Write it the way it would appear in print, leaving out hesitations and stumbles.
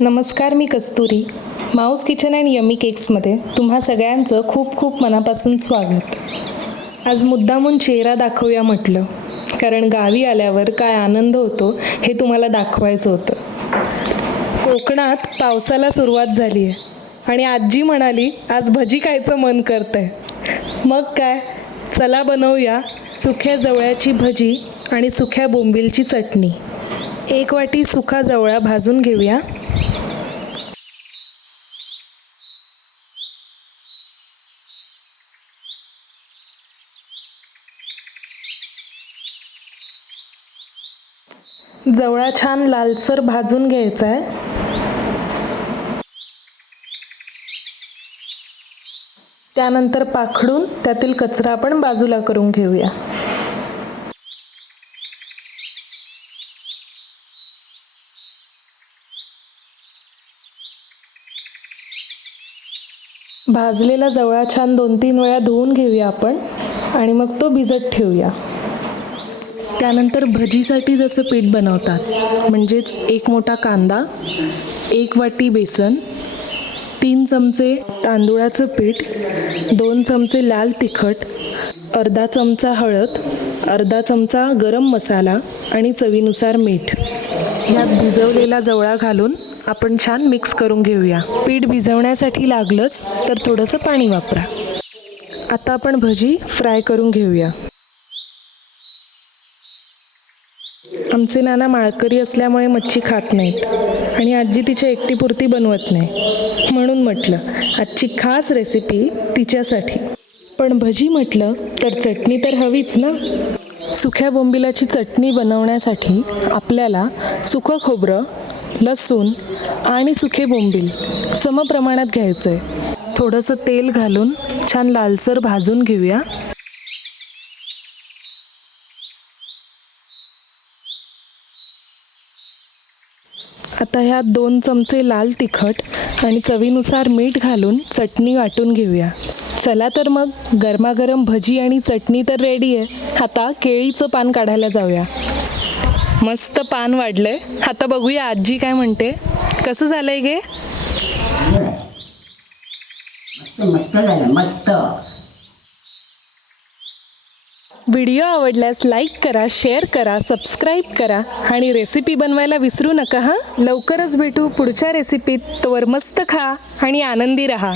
नमस्कार, मी कस्तुरी. Mouse kitchen and yummy केक्समध्ये तुम्हा सगळ्यांचं खूप खूप मनापासून स्वागत. आज मुद्दामून चेहरा दाखवूया म्हटलं, कारण गावी आल्यावर काय आनंद होतो हे तुम्हाला दाखवायचं होतं. कोकणात पावसाला सुरुवात झाली आहे आणि आजी म्हणाली आज भजी खायचं मन करतंय. मग काय, चला बनवूया सुक्या जवळ्याची भजी आणि सुक्या बोंबीलची चटणी. 1 वाटी सुका जवळा भाजून घेऊया. जवळा छान लालसर भाजून घ्यायचा आहे. त्यानंतर पाखडून त्यातील कचरा आपण बाजूला करून घेऊया. भाजलेला जवळा छान 2-3 वेळा धुवून घेऊया आपण आणि मग तो भिजत ठेवूया. त्यानंतर भजीसाठी जसं पीठ बनवतात म्हणजेच 1 मोठा कांदा, 1 वाटी बेसन, 3 चमचे तांदूळाचं पीठ, 2 चमचे लाल तिखट, अर्धा चमचा हळद, अर्धा चमचा गरम मसाला आणि चवीनुसार मीठ. यात भिजवलेला जवळा घालून आपण छान मिक्स करून घेऊया. पीठ भिजवण्यासाठी लागलंच तर थोडंसं पाणी वापरा. आता आपण भजी फ्राय करून घेऊया. आमचे नाना माळकरी असल्यामुळे मच्छी खात नाहीत आणि आजी तिच्या एकटीपुरती बनवत नाही, म्हणून म्हटलं आजची खास रेसिपी तिच्यासाठी. पण भजी म्हटलं तर चटणी तर हवीच ना. सुक्या बोंबिलाची चटणी बनवण्यासाठी आपल्याला सुकं खोबरं, लसूण आणि सुके बोंबील समप्रमाणात घ्यायचं आहे. थोडंसं तेल घालून छान लालसर भाजून घेऊया. आता ह्यात 2 चमचे लाल तिखट आणि चवीनुसार मीठ घालून चटणी वाटून घेऊया. चला तर मग, गरमागरम भजी आणि चटणी तर रेडी आहे. आता केळीचं पान काढायला जाऊया. मस्त पान वाढलंय. आता बघूया आजी काय म्हणते. कसं झालंय गे? मस्त झालं, मस्त. व्हिडिओ आवडल्यास लाईक करा, शेअर करा, सबस्क्राईब करा आणि रेसिपी बनवायला विसरू नका हां. लवकरच भेटू पुढच्या रेसिपीत. तोवर मस्त खा आणि आनंदी रहा.